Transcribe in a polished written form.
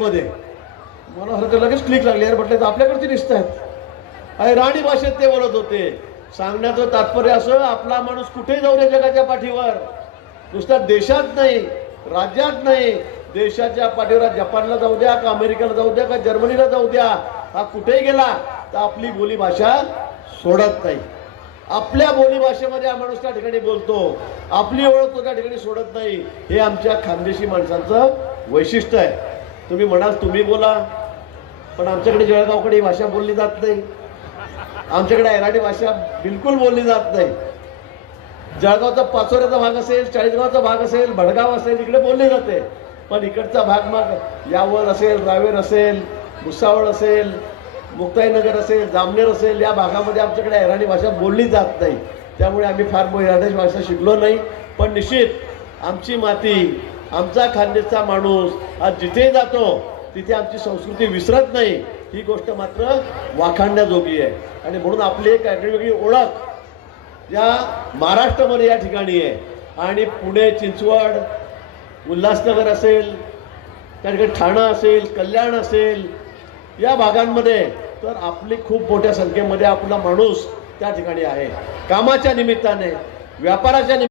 मध्ये मला असं लगेच क्लिक लागले यार, म्हटलं तर आपल्याकडची दिसत आहेत. अरे राणी भाषेत ते बोलत होते. सांगण्याचं तात्पर्य असं, आपला माणूस कुठेही जाऊ दे जगाच्या पाठीवर, नुसता देशात नाही, राज्यात नाही, देशाच्या पाठीवर जपानला जाऊ द्या का अमेरिकेला जाऊ द्या का जर्मनीला जाऊ द्या, हा कुठेही गेला तर आपली बोली भाषा सोडत नाही. आपल्या बोली भाषेमध्ये हा माणूस त्या ठिकाणी बोलतो, आपली ओळख तो त्या ठिकाणी सोडत नाही. हे आमच्या खानदेशी माणसांचं वैशिष्ट्य आहे. तुम्ही म्हणाल तुम्ही बोला, पण आमच्याकडे जळगावकडे ही भाषा बोलली जात नाही. आमच्याकडे ऐराणी भाषा बिलकुल बोलली जात नाही. जळगावचा पाचोऱ्याचा भाग असेल, चाळीसगावचा भाग असेल, भडगाव असेल, इकडे बोलली जाते. पण इकडचा भाग मग यावर असेल, रावेर असेल, भुसावळ असेल, मुक्ताईनगर असेल, जामनेर असेल, या भागामध्ये आमच्याकडे ऐराणी भाषा बोलली जात नाही. त्यामुळे आम्ही फार ऐराणी भाषा शिकलो नाही. पण निश्चित आमची माती, आमचा खानदेशचा माणूस आज जिथे जातो तिथे आमची संस्कृती विसरत नाही. ही गोष्ट मात्र वाखाणण्याजोगी आहे. आणि म्हणून आपली एक वेगळी ओळख या महाराष्ट्रामध्ये या ठिकाणी आहे. आणि पुणे, चिंचवड, उल्हासनगर असेल, त्या ठिकाणी ठाणा असेल, कल्याण असेल, या भागांमध्ये तर आपली खूप मोठ्या संख्येमध्ये आपला माणूस त्या ठिकाणी आहे. कामाच्या निमित्ताने, व्यापाराच्या